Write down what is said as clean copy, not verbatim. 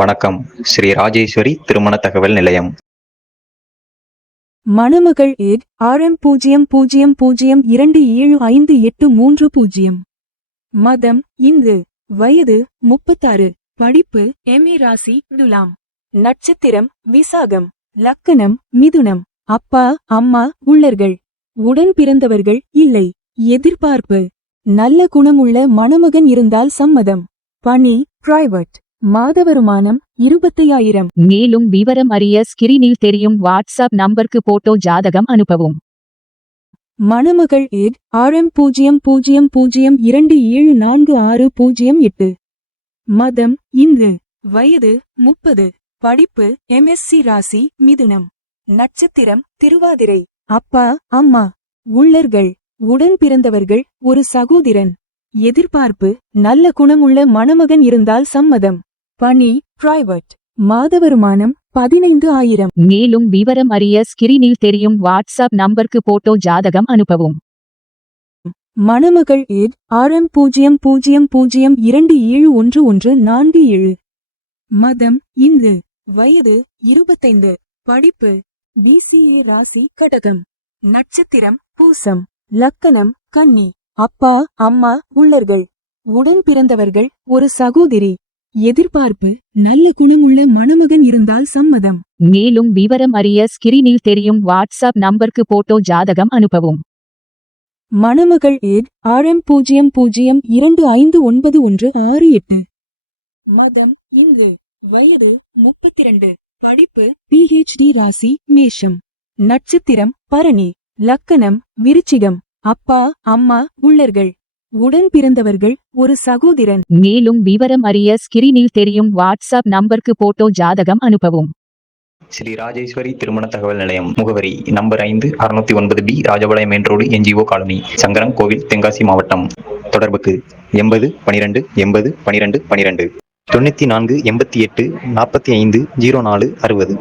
வணக்கம். ஸ்ரீ ராஜேஸ்வரி திருமண தகவல் நிலையம். மணமகள் ஏட் RM0002758330. மதம் இந்து. வயது 36. படிப்பு MA. ராசி துலாம். நட்சத்திரம் விசாகம். லக்கணம் மிதுனம். அப்பா அம்மா உள்ளர்கள். உடன் பிறந்தவர்கள் இல்லை. எதிர்பார்ப்பு நல்ல குணமுள்ள மணமகன் இருந்தால் சம்மதம். பணி பிரைவேட். மாத வருமானம் 25,000. மேலும் விவரம் அறிய ஸ்கிரீனில் தெரியும் வாட்ஸ்அப் நம்பருக்கு போட்டோ ஜாதகம் அனுப்பவும். மணமகள் ஏட் RM0002746008. மதம் இந்து. வயது 30. படிப்பு MSc. ராசி மிதுனம். நட்சத்திரம் திருவாதிரை. அப்பா அம்மா உள்ளர்கள். உடன் பிறந்தவர்கள் ஒரு சகோதரன். எதிர்பார்ப்பு நல்ல குணமுள்ள மணமகன் இருந்தால் சம்மதம். பணி பிரைவேட். மாத வருமானம் 15,000. மேலும் விவரம் அறிய ஸ்கிரீனில் தெரியும் வாட்ஸ்அப் நம்பருக்கு போட்டோ ஜாதகம் அனுப்பவும். மணமகள் ஏட் RM0002711147. மதம் இந்து. வயது 25. படிப்பு BCA. ராசி கடகம். நட்சத்திரம் பூசம். லக்கணம் கன்னி. அப்பா அம்மா உள்ளர்கள். உடன் பிறந்தவர்கள் ஒரு சகோதரி. எதிர்பார்ப்பு நல்ல குணமுள்ள மணமகன் இருந்தால் சம்மதம். மேலும் விவரம் அறிய ஸ்கிரீனில் தெரியும் வாட்ஸ்அப் நம்பருக்கு போட்டோ ஜாதகம் அனுப்பவும். மணமகள் ஏட் RM00259168. மதம் இந்து. வயது 32. படிப்பு PhD. ராசி மேஷம். நட்சத்திரம் பரணி. லக்கணம் விருச்சிகம். அப்பா அம்மா உள்ளர்கள். உடன் பிறந்தவர்கள் ஒரு சகோதரன். மேலும் விவரம் அறிய ஸ்கிரீனில் தெரியும் வாட்ஸ்அப் நம்பருக்கு போட்டோ ஜாதகம் அனுப்பவும். ஸ்ரீ ராஜேஸ்வரி திருமண தகவல் நிலையம். முகவரி number 5, 609B Rajapalayam main road, NGO colony, Sankaran கோவில், தென்காசி மாவட்டம். தொடர்புக்கு 80 12 80 12 12 94 88 45 04 60.